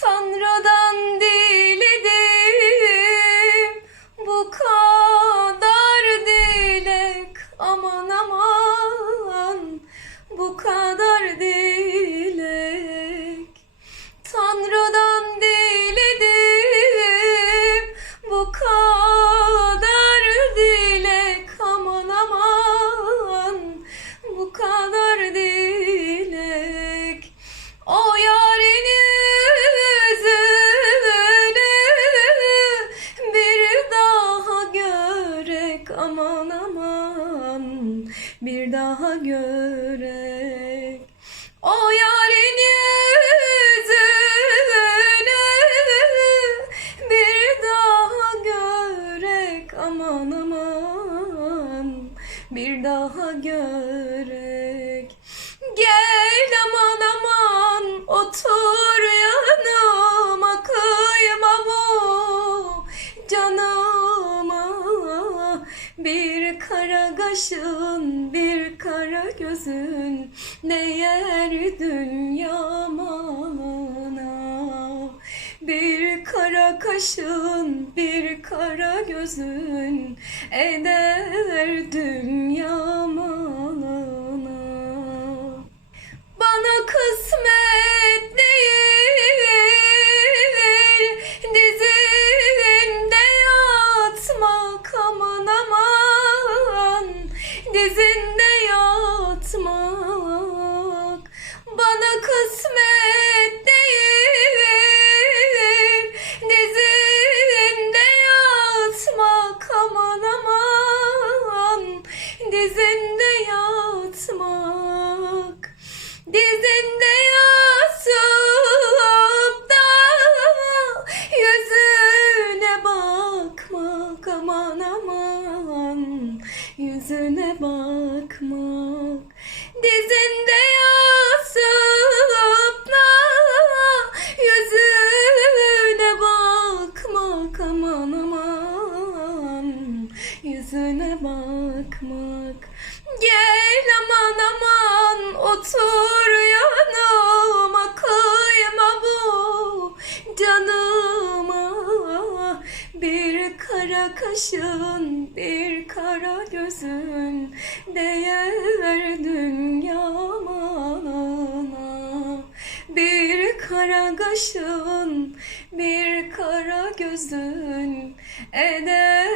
Tanrı'dan diledim. Bu kadar dilek aman aman. Bu kadar bir daha görek. O yarın yüzünü bir daha görek. Aman aman. Bir daha görek. Gel aman aman. Otur yanıma kıyma bu canıma. Bir kara kaşın bir kara gözün değer dünyamana bir kara kaşın, bir kara gözün eder dünya Dizinde yatmak Bana kısmet değil. Dizinde yatmak aman aman Dizinde yüzüne bakmak dizinde da yüzüne bakmak. Aman aman yüzüne bakmak. Gel aman aman otur yanıma Bir kara kaşın bir kara gözün değer dünya malına bir kara kaşın, bir kara gözün eder